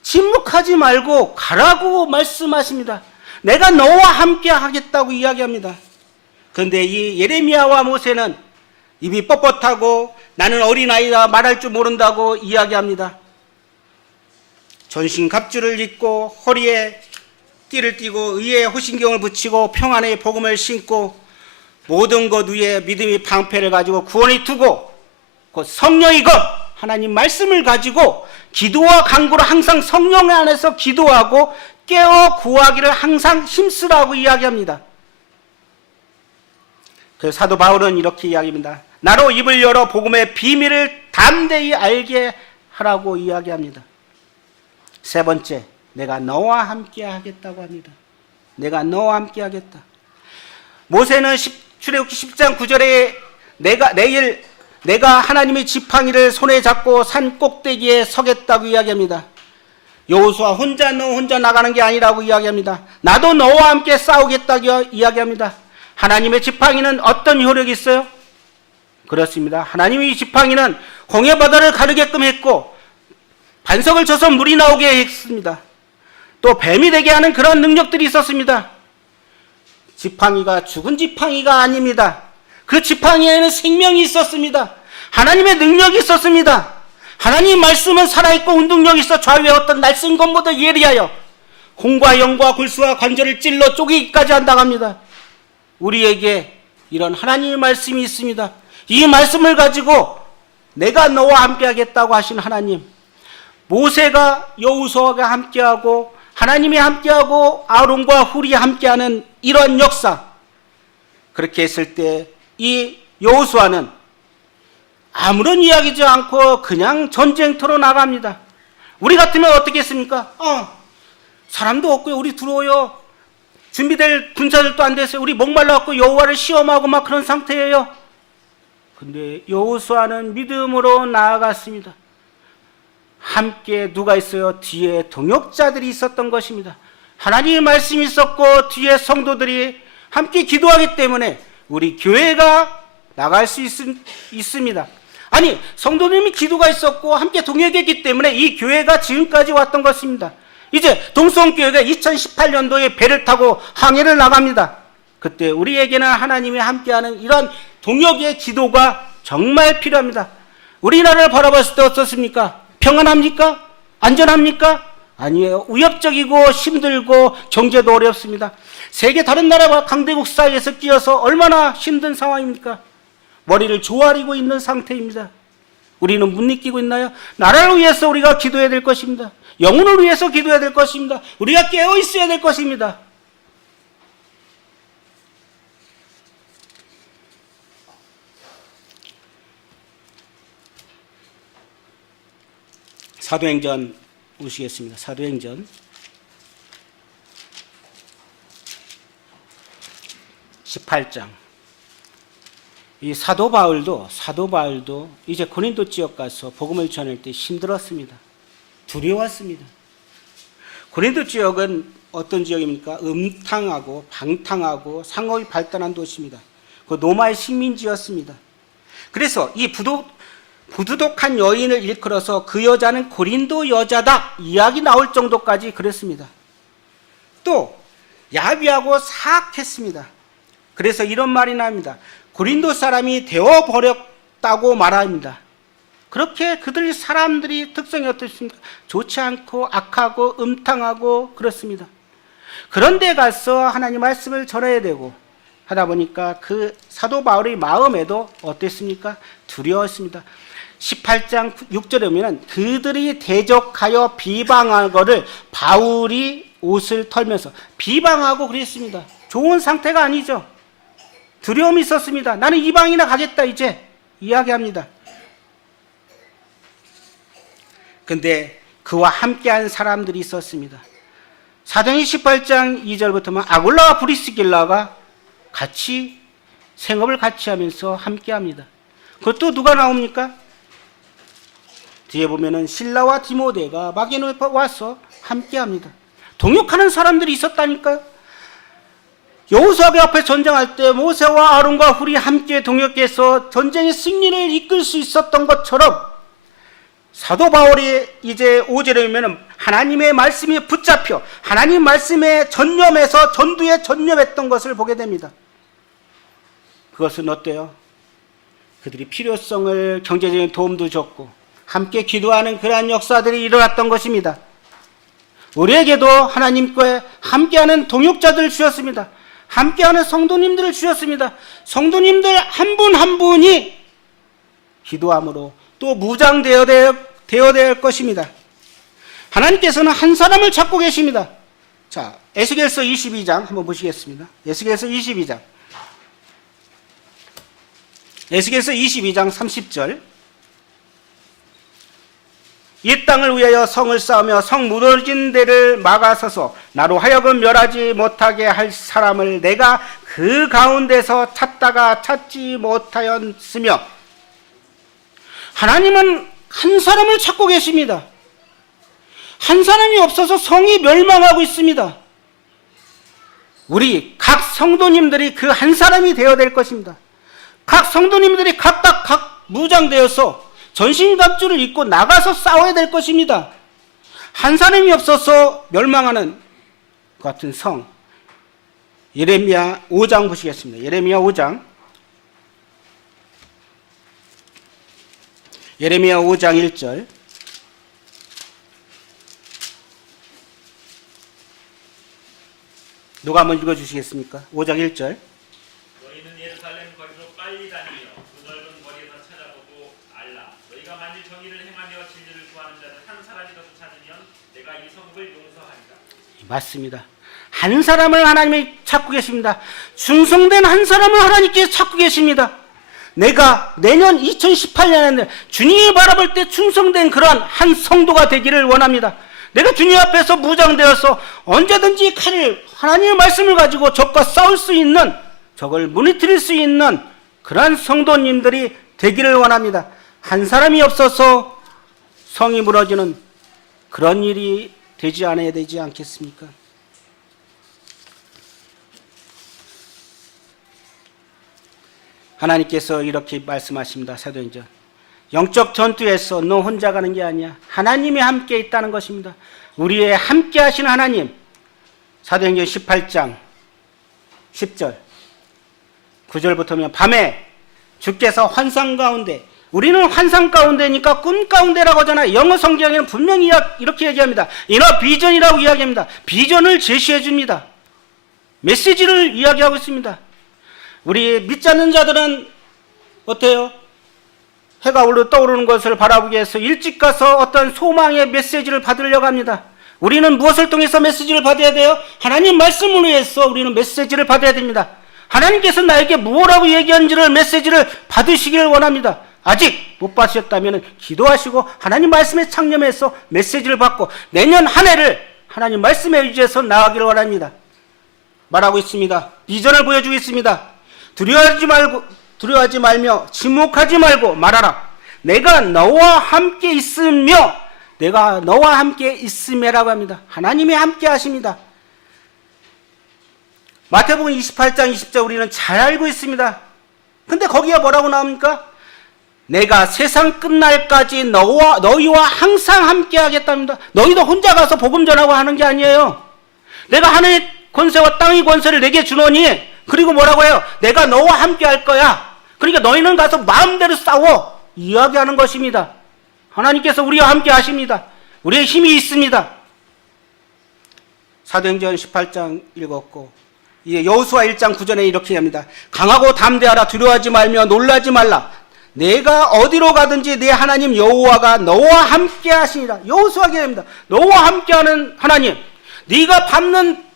침묵하지 말고 가라고 말씀하십니다. 내가 너와 함께 하겠다고 이야기합니다. 그런데 이 예레미야와 모세는 입이 뻣뻣하고 나는 어린아이라 말할 줄 모른다고 이야기합니다. 전신갑주를 입고 허리에 띠를 띠고 의에 호신경을 붙이고 평안의 복음을 신고 모든 것 위에 믿음의 방패를 가지고 구원이 두고 곧 성령이 것 하나님 말씀을 가지고 기도와 간구로 항상 성령 안에서 기도하고 깨어 구하기를 항상 힘쓰라고 이야기합니다. 그래서 사도 바울은 이렇게 이야기합니다. 나로 입을 열어 복음의 비밀을 담대히 알게 하라고 이야기합니다. 세 번째, 내가 너와 함께 하겠다고 합니다. 내가 너와 함께 하겠다. 모세는 출애굽기 10장 9절에 내가 하나님의 지팡이를 손에 잡고 산 꼭대기에 서겠다고 이야기합니다. 여호수아 혼자 나가는 게 아니라고 이야기합니다. 나도 너와 함께 싸우겠다고 이야기합니다. 하나님의 지팡이는 어떤 효력이 있어요? 그렇습니다. 하나님의 지팡이는 홍해 바다를 가르게끔 했고 반석을 쳐서 물이 나오게 했습니다. 또 뱀이 되게 하는 그런 능력들이 있었습니다. 지팡이가 죽은 지팡이가 아닙니다. 그 지팡이에는 생명이 있었습니다. 하나님의 능력이 있었습니다. 하나님의 말씀은 살아있고 운동력이 있어 좌우의 어떤 날쌘 것보다 예리하여 홍과 영과 골수와 관절을 찔러 쪼개기까지 한다고 합니다. 우리에게 이런 하나님의 말씀이 있습니다. 이 말씀을 가지고 내가 너와 함께 하겠다고 하신 하나님, 모세가 여호수아가 함께하고 하나님이 함께하고 아론과 훌이 함께하는 이런 역사, 그렇게 했을 때 이 여호수아는 아무런 이야기지 않고 그냥 전쟁터로 나갑니다. 우리 같으면 어떻게 했습니까? 사람도 없고요. 우리 들어오요. 준비될 군사들도 안 됐어요. 우리 목말라갖고 여호와를 시험하고 막 그런 상태예요. 근데 여호수아는 믿음으로 나아갔습니다. 함께 누가 있어요? 뒤에 동역자들이 있었던 것입니다. 하나님의 말씀이 있었고 뒤에 성도들이 함께 기도하기 때문에 우리 교회가 나갈 수 있습니다. 아니, 성도님이 기도가 있었고 함께 동역했기 때문에 이 교회가 지금까지 왔던 것입니다. 이제 동성교회가 2018년도에 배를 타고 항해를 나갑니다. 그때 우리에게는 하나님이 함께하는 이런 동역의 기도가 정말 필요합니다. 우리나라를 바라봤을 때 어떻습니까? 평안합니까? 안전합니까? 아니에요. 위협적이고 힘들고 경제도 어렵습니다. 세계 다른 나라와 강대국 사이에서 끼어서 얼마나 힘든 상황입니까? 머리를 조아리고 있는 상태입니다. 우리는 못 느끼고 있나요? 나라를 위해서 우리가 기도해야 될 것입니다. 영혼을 위해서 기도해야 될 것입니다. 우리가 깨어 있어야 될 것입니다. 사도행전 보시겠습니다. 사도행전 18장. 이 사도 바울도 이제 고린도 지역 가서 복음을 전할 때 힘들었습니다. 두려웠습니다. 고린도 지역은 어떤 지역입니까? 음탕하고 방탕하고 상업이 발달한 도시입니다. 그 로마의 식민지였습니다. 그래서 이 부도덕한 여인을 일컬어서 그 여자는 고린도 여자다 이야기 나올 정도까지 그랬습니다. 또 야비하고 사악했습니다. 그래서 이런 말이 나옵니다. 고린도 사람이 되어버렸다고 말합니다. 그렇게 그들 사람들이 특성이 어떻습니까? 좋지 않고 악하고 음탕하고 그렇습니다. 그런데 가서 하나님 말씀을 전해야 되고 하다 보니까 그 사도 바울의 마음에도 어땠습니까? 두려웠습니다. 18장 6절에 보면 그들이 대적하여 비방하거를 바울이 옷을 털면서 비방하고 그랬습니다. 좋은 상태가 아니죠. 두려움이 있었습니다. 나는 이방이나 가겠다 이제 이야기합니다. 근데 그와 함께한 사람들이 있었습니다. 사도행전 18장 2절부터 보면 아굴라와 브리스길라가 같이 생업을 같이 하면서 함께합니다. 그것도 누가 나옵니까? 뒤에 보면은 실라와 디모데가 마게도냐에 와서 함께합니다. 동역하는 사람들이 있었다니까요. 여호수아가 앞에 전쟁할 때 모세와 아론과 훌이 함께 동역해서 전쟁의 승리를 이끌 수 있었던 것처럼 사도 바울이 이제 5절에 보면 하나님의 말씀이 붙잡혀 하나님 말씀에 전념해서 전두에 전념했던 것을 보게 됩니다. 그것은 어때요? 그들이 필요성을 경제적인 도움도 줬고 함께 기도하는 그러한 역사들이 일어났던 것입니다. 우리에게도 하나님과 함께하는 동역자들을 주셨습니다. 함께하는 성도님들을 주셨습니다. 성도님들 한 분 한 분이 기도함으로 또 무장되어야 할 것입니다. 하나님께서는 한 사람을 찾고 계십니다. 자, 에스겔서 22장 한번 보시겠습니다. 에스겔서 22장. 에스겔서 22장 30절. 이 땅을 위하여 성을 쌓으며 성 무너진 데를 막아서서 나로 하여금 멸하지 못하게 할 사람을 내가 그 가운데서 찾다가 찾지 못하였으며, 하나님은 한 사람을 찾고 계십니다. 한 사람이 없어서 성이 멸망하고 있습니다. 우리 각 성도님들이 그 한 사람이 되어야 될 것입니다. 각 성도님들이 각각 무장되어서 전신갑주를 입고 나가서 싸워야 될 것입니다. 한 사람이 없어서 멸망하는 것 같은 성. 예레미야 5장 보시겠습니다. 예레미야 5장. 예레미야 5장 1절. 누가 한번 읽어주시겠습니까? 5장 1절. 너희는 예루살렘 거리로 빨리 다니며 그 넓은 거리에서 찾아보고 알라. 너희가 만일 정의를 행하며 진리를 구하는 자는 한 사람이라도 찾으면 내가 이 성읍을 용서하리라. 맞습니다. 한 사람을 하나님이 찾고 계십니다. 충성된 한 사람을 하나님께서 찾고 계십니다. 내가 내년 2018년에 주님이 바라볼 때 충성된 그러한 한 성도가 되기를 원합니다. 내가 주님 앞에서 무장되어서 언제든지 칼을, 하나님의 말씀을 가지고 적과 싸울 수 있는, 적을 무너뜨릴 수 있는 그러한 성도님들이 되기를 원합니다. 한 사람이 없어서 성이 무너지는 그런 일이 되지 않아야 되지 않겠습니까? 하나님께서 이렇게 말씀하십니다. 사도행전. 영적 전투에서 너 혼자 가는 게 아니야. 하나님이 함께 있다는 것입니다. 우리의 함께 하신 하나님. 사도행전 18장 10절 9절부터면 밤에 주께서 환상 가운데, 우리는 환상 가운데니까 꿈 가운데라고 하잖아요. 영어 성경에는 분명히 이렇게 얘기합니다. 이너 비전이라고 이야기합니다. 비전을 제시해 줍니다. 메시지를 이야기하고 있습니다. 우리 믿지 않는 자들은 어때요? 해가 떠오르는 것을 바라보기 위해서 일찍 가서 어떤 소망의 메시지를 받으려고 합니다. 우리는 무엇을 통해서 메시지를 받아야 돼요? 하나님 말씀을 위해서 우리는 메시지를 받아야 됩니다. 하나님께서 나에게 무엇라고 얘기하는지를, 메시지를 받으시기를 원합니다. 아직 못 받으셨다면 기도하시고 하나님 말씀에 창념해서 메시지를 받고 내년 한 해를 하나님 말씀에 의지해서 나아가기를 원합니다. 말하고 있습니다. 비전을 보여주고 있습니다. 두려워하지 말며 침묵하지 말고 말하라. 내가 너와 함께 있으며, 내가 너와 함께 있음이라고 합니다. 하나님이 함께 하십니다. 마태복음 28장 20절 우리는 잘 알고 있습니다. 근데 거기에 뭐라고 나옵니까? 내가 세상 끝날까지 너희와 항상 함께 하겠답니다. 너희도 혼자 가서 복음 전하고 하는 게 아니에요. 내가 하늘의 권세와 땅의 권세를 내게 주노니, 그리고 뭐라고 해요? 내가 너와 함께 할 거야. 그러니까 너희는 가서 마음대로 싸워. 이야기하는 것입니다. 하나님께서 우리와 함께 하십니다. 우리의 힘이 있습니다. 사도행전 18장 읽었고, 이제 여호수아 1장 9절에 이렇게 합니다. 강하고 담대하라. 두려워하지 말며 놀라지 말라. 내가 어디로 가든지 내 하나님 여호와가 너와 함께 하시니라. 여호수아에게 됩니다. 너와 함께하는 하나님, 네가 밟는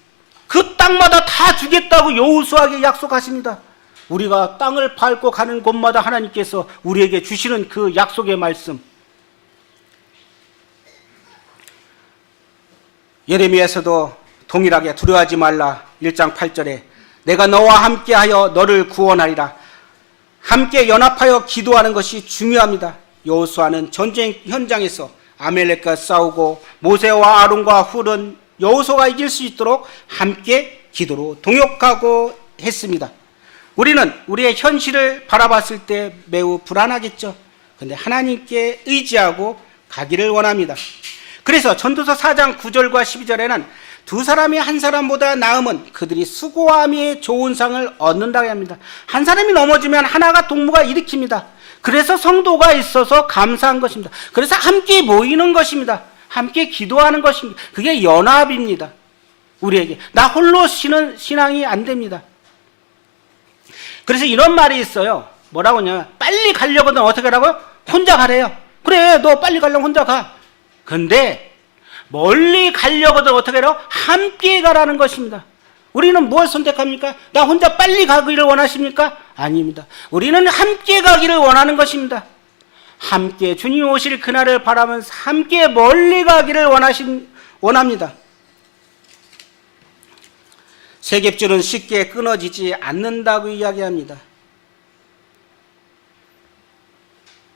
그 땅마다 다 주겠다고 여호수아에게 약속하십니다. 우리가 땅을 밟고 가는 곳마다 하나님께서 우리에게 주시는 그 약속의 말씀. 예레미야에서도 동일하게 두려워하지 말라 1장 8절에 내가 너와 함께하여 너를 구원하리라. 함께 연합하여 기도하는 것이 중요합니다. 여호수아는 전쟁 현장에서 아멜렉과 싸우고 모세와 아론과 훌은 여호수아가 이길 수 있도록 함께 기도로 동역하고 했습니다. 우리는 우리의 현실을 바라봤을 때 매우 불안하겠죠. 그런데 하나님께 의지하고 가기를 원합니다. 그래서 전도서 4장 9절과 12절에는 두 사람이 한 사람보다 나으면 그들이 수고함이 좋은 상을 얻는다고 합니다. 한 사람이 넘어지면 하나가 동무가 일으킵니다. 그래서 성도가 있어서 감사한 것입니다. 그래서 함께 모이는 것입니다. 함께 기도하는 것입니다. 그게 연합입니다. 우리에게 나 홀로 쉬는 신앙이 안 됩니다. 그래서 이런 말이 있어요. 뭐라고 하냐, 빨리 가려거든 어떻게 하라고요? 혼자 가래요. 그래, 너 빨리 가려면 혼자 가. 근데 멀리 가려거든 어떻게 하라고? 함께 가라는 것입니다. 우리는 무엇을 선택합니까? 나 혼자 빨리 가기를 원하십니까? 아닙니다. 우리는 함께 가기를 원하는 것입니다. 함께 주님 오실 그날을 바라면서 함께 멀리 가기를 원합니다. 세귑줄은 쉽게 끊어지지 않는다고 이야기합니다.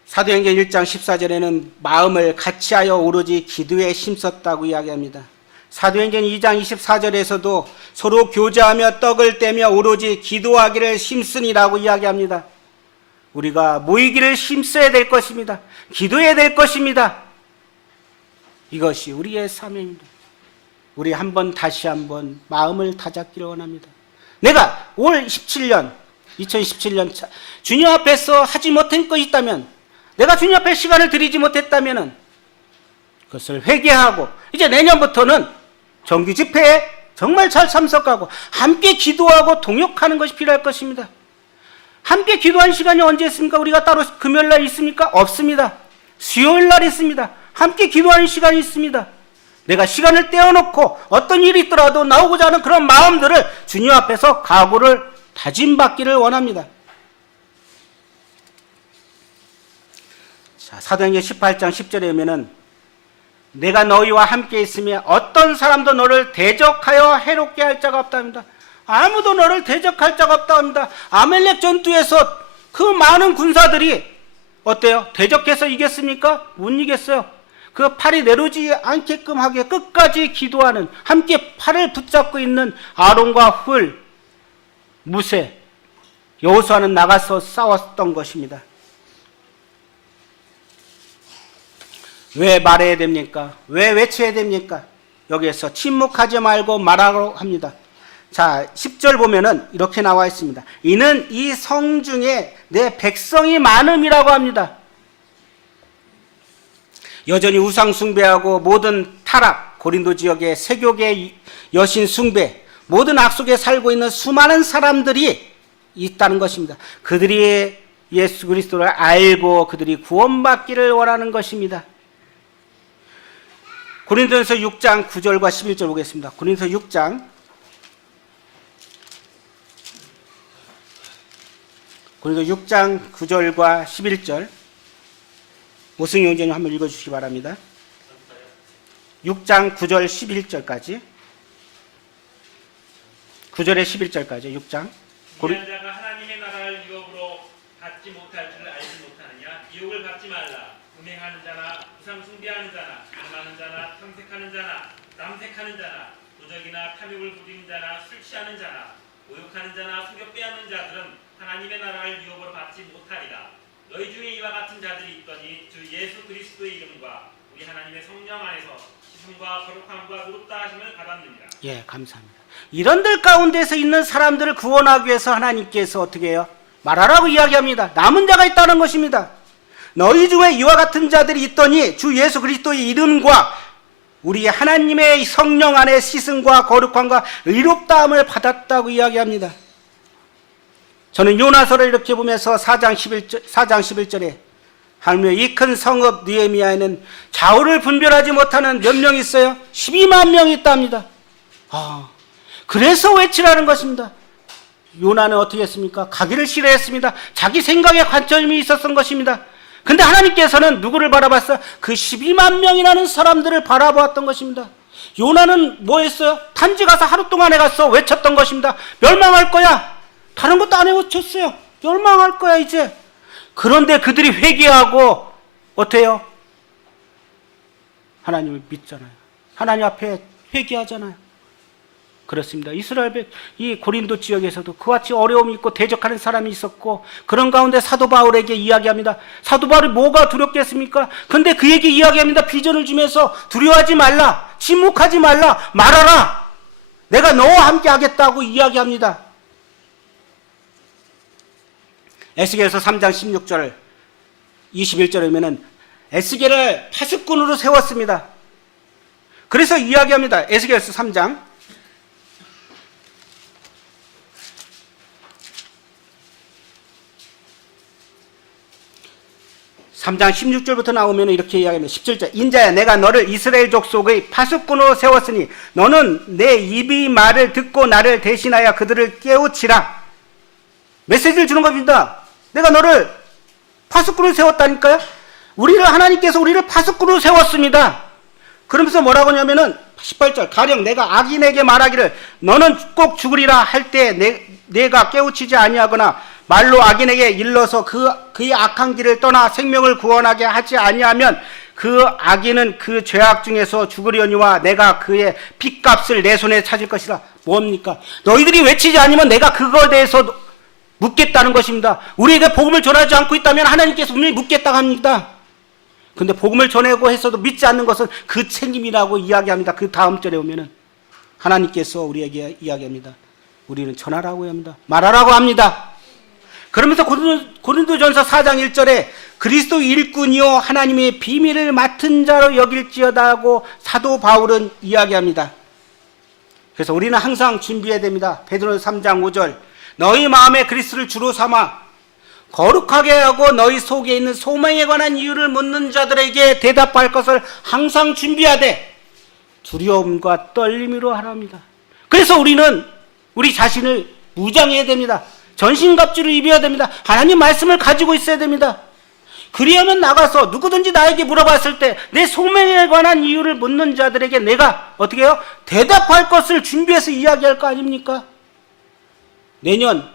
사도행전 1장 14절에는 마음을 같이하여 오로지 기도에 힘썼다고 이야기합니다. 사도행전 2장 24절에서도 서로 교제하며 떡을 떼며 오로지 기도하기를 힘쓰니라고 이야기합니다. 우리가 모이기를 힘써야 될 것입니다. 기도해야 될 것입니다. 이것이 우리의 사명입니다. 우리 다시 한번 마음을 다잡기를 원합니다. 내가 올 2017년 주님 앞에서 하지 못한 것이 있다면, 내가 주님 앞에 시간을 들이지 못했다면 그것을 회개하고 이제 내년부터는 정규 집회에 정말 잘 참석하고 함께 기도하고 동역하는 것이 필요할 것입니다. 함께 기도하는 시간이 언제 있습니까? 우리가 따로 금요일날 있습니까? 없습니다. 수요일날 있습니다. 함께 기도하는 시간이 있습니다. 내가 시간을 떼어놓고 어떤 일이 있더라도 나오고자 하는 그런 마음들을 주님 앞에서 각오를 다짐받기를 원합니다. 자, 사도행전 18장 10절에 보면은 내가 너희와 함께 있으며 어떤 사람도 너를 대적하여 해롭게 할 자가 없다 합니다. 아무도 너를 대적할 자가 없다 합니다. 아멜렉 전투에서 그 많은 군사들이 어때요? 대적해서 이겼습니까? 못 이겼어요. 그 팔이 내려오지 않게끔 하게 끝까지 기도하는, 함께 팔을 붙잡고 있는 아론과 훌, 무세, 여호수아는 나가서 싸웠던 것입니다. 왜 말해야 됩니까? 왜 외쳐야 됩니까? 여기에서 침묵하지 말고 말하라고 합니다. 자, 10절 보면은 이렇게 나와 있습니다. 이는 이 성 중에 내 백성이 많음이라고 합니다. 여전히 우상 숭배하고 모든 타락, 고린도 지역의 세교계 여신 숭배, 모든 악속에 살고 있는 수많은 사람들이 있다는 것입니다. 그들이 예수 그리스도를 알고 그들이 구원받기를 원하는 것입니다. 고린도전서 6장 9절과 11절 보겠습니다. 고린도전서 6장 9절과 11절 오승희 형제님 한번 읽어주시기 바랍니다. 6장 9절 11절까지 9절에 11절까지 6장 이한 자가 하나님의 나라를 유업으로 받지 못할 줄을 알지 못하느냐? 유혹을 받지 말라. 음행하는 자나 우상 숭배하는 자나 강하는 자나 탐색하는 자나 남색하는 자나 도적이나 탐욕을 부리는 자나 술 취하는 자나 모욕하는 자나 속여 빼앗는 자들은 하나님의 나라를 유업으로 받지 못하리라. 너희 중에 이와 같은 자들이 있더니 주 예수 그리스도의 이름과 우리 하나님의 성령 안에서 시승과 거룩함과 의롭다 하심을 받았느니라. 예, 감사합니다. 이런들 가운데서 있는 사람들을 구원하기 위해서 하나님께서 어떻게 해요? 말하라고 이야기합니다. 남은 자가 있다는 것입니다. 너희 중에 이와 같은 자들이 있더니 주 예수 그리스도의 이름과 우리 하나님의 성령 안에 시승과 거룩함과 의롭다함을 받았다고 이야기합니다. 저는 요나서를 이렇게 보면서 4장 11절에 하나님의 이 큰 성읍 느헤미야에는 좌우를 분별하지 못하는 몇 명 있어요? 12만 명이 있답니다. 그래서 외치라는 것입니다. 요나는 어떻게 했습니까? 가기를 싫어했습니다. 자기 생각에 관점이 있었던 것입니다. 근데 하나님께서는 누구를 바라봤어요? 그 12만 명이라는 사람들을 바라보았던 것입니다. 요나는 뭐 했어요? 탄지 가서 하루 동안에 가서 외쳤던 것입니다. 멸망할 거야. 다른 것도 안 외쳤어요. 멸망할 거야 이제. 그런데 그들이 회개하고 어때요? 하나님을 믿잖아요. 하나님 앞에 회개하잖아요. 그렇습니다. 이스라엘 이 고린도 지역에서도 그와 같이 어려움이 있고 대적하는 사람이 있었고 그런 가운데 사도 바울에게 이야기합니다. 사도 바울이 뭐가 두렵겠습니까? 근데 그에게 이야기합니다. 비전을 주면서 두려워하지 말라. 침묵하지 말라. 말하라. 내가 너와 함께 하겠다고 이야기합니다. 에스겔서 3장 16절 21절에 보면은 에스겔을 파수꾼으로 세웠습니다. 그래서 이야기합니다. 에스겔서 3장 16절부터 나오면 이렇게 이야기합니다. 17절 인자야 내가 너를 이스라엘 족속의 파수꾼으로 세웠으니 너는 내 입이 말을 듣고 나를 대신하여 그들을 깨우치라. 메시지를 주는 겁니다. 내가 너를 파수꾼으로 세웠다니까요. 하나님께서 우리를 파수꾼으로 세웠습니다. 그러면서 뭐라고 하냐면은 18절 가령 내가 악인에게 말하기를 너는 꼭 죽으리라 할 때 내가 깨우치지 아니하거나 말로 악인에게 일러서 그의 악한 길을 떠나 생명을 구원하게 하지 아니하면 그 악인은 그 죄악 중에서 죽으려니와 내가 그의 핏값을 내 손에 찾을 것이라. 뭡니까? 너희들이 외치지 않으면 내가 그거에 대해서 묻겠다는 것입니다. 우리에게 복음을 전하지 않고 있다면 하나님께서 분명히 묻겠다고 합니다. 근데 복음을 전하고 했어도 믿지 않는 것은 그 책임이라고 이야기합니다. 그 다음 절에 오면은 하나님께서 우리에게 이야기합니다. 우리는 전하라고 합니다. 말하라고 합니다. 그러면서 고린도전서 4장 1절에 그리스도 일꾼이요 하나님의 비밀을 맡은 자로 여길지어다 하고 사도 바울은 이야기합니다. 그래서 우리는 항상 준비해야 됩니다. 베드로전서 3장 5절 너희 마음에 그리스도를 주로 삼아 거룩하게 하고 너희 속에 있는 소망에 관한 이유를 묻는 자들에게 대답할 것을 항상 준비하되 두려움과 떨림으로 하랍니다. 그래서 우리는 우리 자신을 무장해야 됩니다. 전신갑주를 입어야 됩니다. 하나님 말씀을 가지고 있어야 됩니다. 그리하면 나가서 누구든지 나에게 물어봤을 때 내 소망에 관한 이유를 묻는 자들에게 내가 어떻게 해요? 대답할 것을 준비해서 이야기할 거 아닙니까? 내년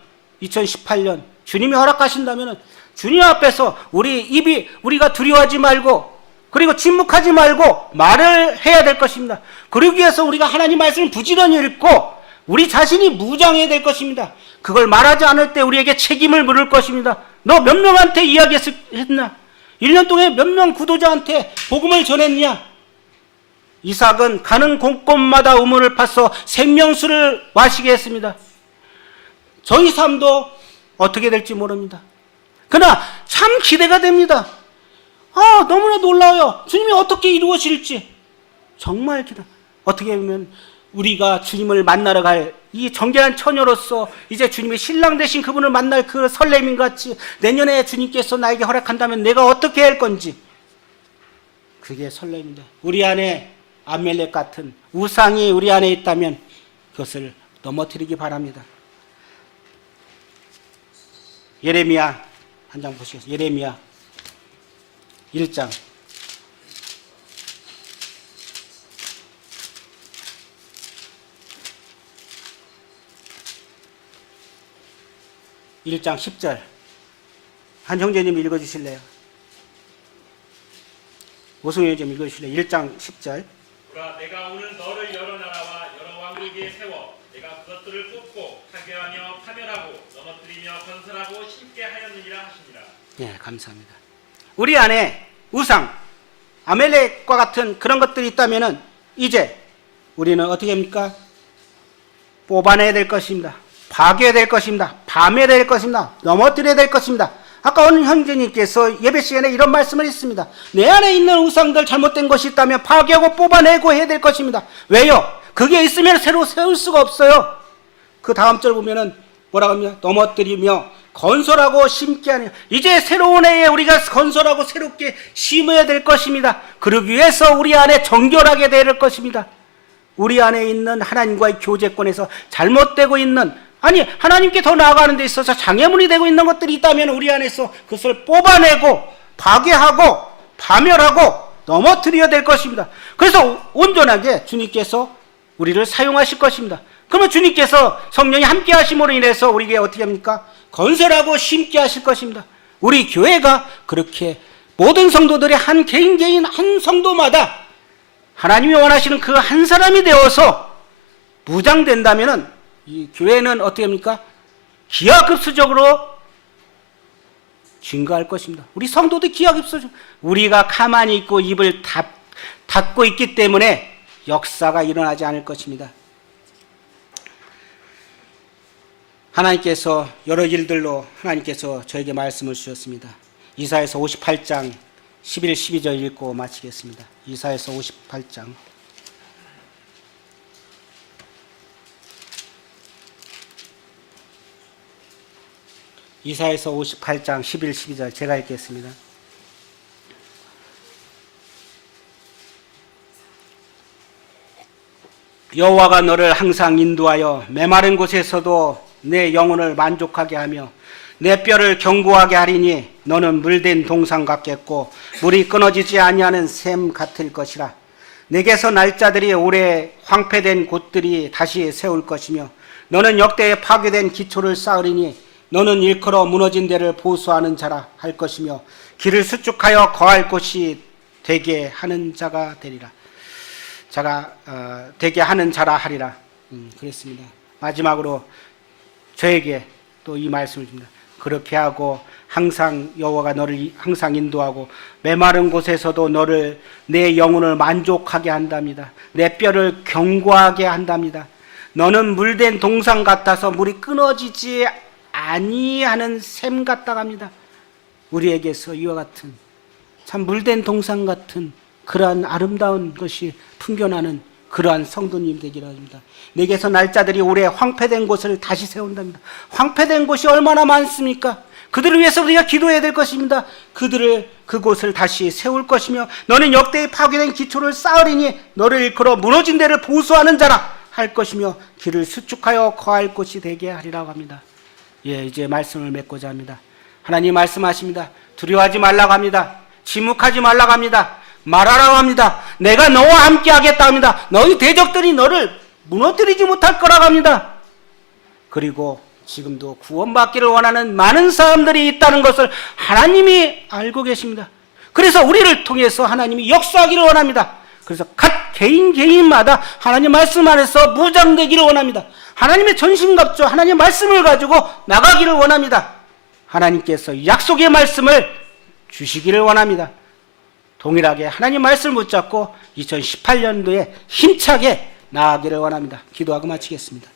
2018년 주님이 허락하신다면 주님 앞에서 우리가 두려워하지 말고 그리고 침묵하지 말고 말을 해야 될 것입니다. 그러기 위해서 우리가 하나님 말씀을 부지런히 읽고 우리 자신이 무장해야 될 것입니다. 그걸 말하지 않을 때 우리에게 책임을 물을 것입니다. 너 몇 명한테 이야기했나? 1년 동안 몇 명 구도자한테 복음을 전했냐? 이삭은 가는 곳곳마다 우물을 파서 생명수를 마시게 했습니다. 저희 삶도 어떻게 될지 모릅니다. 그러나 참 기대가 됩니다. 너무나 놀라워요. 주님이 어떻게 이루어질지. 정말 어떻게 보면 우리가 주님을 만나러 갈 이 정결한 처녀로서 이제 주님의 신랑 되신 그분을 만날 그 설렘인 같이 내년에 주님께서 나에게 허락한다면 내가 어떻게 할 건지 그게 설렘입니다. 우리 안에 아멜렉 같은 우상이 우리 안에 있다면 그것을 넘어뜨리기 바랍니다. 예레미야 한 장 보시겠어요? 예레미야 1장 1장 10절 한 형제님 읽어주실래요? 오승현 좀 읽어주실래요? 1장 10절 내가 오늘 너를 여러 나라와 여러 왕국에 세워 내가 그것들을 뽑고 파괴하며 파멸하고 넘어뜨리며 건설하고 심게 하였느니라 하시니라. 예, 감사합니다. 우리 안에 우상, 아멜렉과 같은 그런 것들이 있다면은 이제 우리는 어떻게 합니까? 뽑아내야 될 것입니다. 파괴해야 될 것입니다. 파멸해야 될 것입니다. 넘어뜨려야 될 것입니다. 아까 어느 형제님께서 예배 시간에 이런 말씀을 했습니다. 내 안에 있는 우상들 잘못된 것이 있다면 파괴하고 뽑아내고 해야 될 것입니다. 왜요? 그게 있으면 새로 세울 수가 없어요. 그 다음 절 보면은 뭐라고 합니까? 넘어뜨리며 건설하고 심게 하니 이제 새로운 해에 우리가 건설하고 새롭게 심어야 될 것입니다. 그러기 위해서 우리 안에 정결하게 될 것입니다. 우리 안에 있는 하나님과의 교제권에서 잘못되고 있는 하나님께 더 나아가는 데 있어서 장애물이 되고 있는 것들이 있다면 우리 안에서 그것을 뽑아내고 파괴하고 파멸하고 넘어뜨려야 될 것입니다. 그래서 온전하게 주님께서 우리를 사용하실 것입니다. 그러면 주님께서 성령이 함께 하심으로 인해서 우리에게 어떻게 합니까? 건설하고 심게 하실 것입니다. 우리 교회가 그렇게 모든 성도들의 한 개인 한 성도마다 하나님이 원하시는 그 한 사람이 되어서 무장된다면은 이 교회는 어떻게 합니까? 기하급수적으로 증가할 것입니다. 우리 성도들 기하급수적 우리가 가만히 있고 입을 닫고 있기 때문에 역사가 일어나지 않을 것입니다. 하나님께서 여러 일들로 하나님께서 저에게 말씀을 주셨습니다. 이사야서 58장 11, 12절 읽고 마치겠습니다. 이사야서 58장 이사야서 58장 11, 12절 제가 읽겠습니다. 여호와가 너를 항상 인도하여 메마른 곳에서도 내 영혼을 만족하게 하며 내 뼈를 견고하게 하리니 너는 물된 동상 같겠고 물이 끊어지지 아니하는 샘 같을 것이라. 내게서 날짜들이 오래 황폐된 곳들이 다시 세울 것이며 너는 역대에 파괴된 기초를 쌓으리니 너는 일컬어 무너진 데를 보수하는 자라 할 것이며 길을 수축하여 거할 곳이 되게 하는 자가 되리라. 되게 하는 자라 하리라. 그랬습니다. 마지막으로 저에게 또 이 말씀을 줍니다. 그렇게 하고 항상 여호와가 너를 항상 인도하고 메마른 곳에서도 너를 내 영혼을 만족하게 한답니다. 내 뼈를 견고하게 한답니다. 너는 물된 동상 같아서 물이 끊어지지 아니하는 샘 같다 합니다. 우리에게서 이와 같은 참 물된 동상 같은 그러한 아름다운 것이 풍겨나는 그러한 성도님 되기를 합니다. 내게서 날짜들이 오래 황폐된 곳을 다시 세운답니다. 황폐된 곳이 얼마나 많습니까? 그들을 위해서 우리가 기도해야 될 것입니다. 그곳을 다시 세울 것이며 너는 역대의 파괴된 기초를 쌓으리니 너를 일컬어 무너진 데를 보수하는 자라 할 것이며 길을 수축하여 거할 곳이 되게 하리라고 합니다. 이제 말씀을 맺고자 합니다. 하나님 말씀하십니다. 두려워하지 말라고 합니다. 침묵하지 말라고 합니다. 말하라고 합니다. 내가 너와 함께 하겠다 합니다. 너희 대적들이 너를 무너뜨리지 못할 거라고 합니다. 그리고 지금도 구원받기를 원하는 많은 사람들이 있다는 것을 하나님이 알고 계십니다. 그래서 우리를 통해서 하나님이 역사하기를 원합니다. 그래서 각 개인마다 하나님 말씀 안에서 무장되기를 원합니다. 하나님의 전신갑주 하나님의 말씀을 가지고 나가기를 원합니다. 하나님께서 약속의 말씀을 주시기를 원합니다. 동일하게 하나님 말씀을 붙잡고 2018년도에 힘차게 나아가기를 원합니다. 기도하고 마치겠습니다.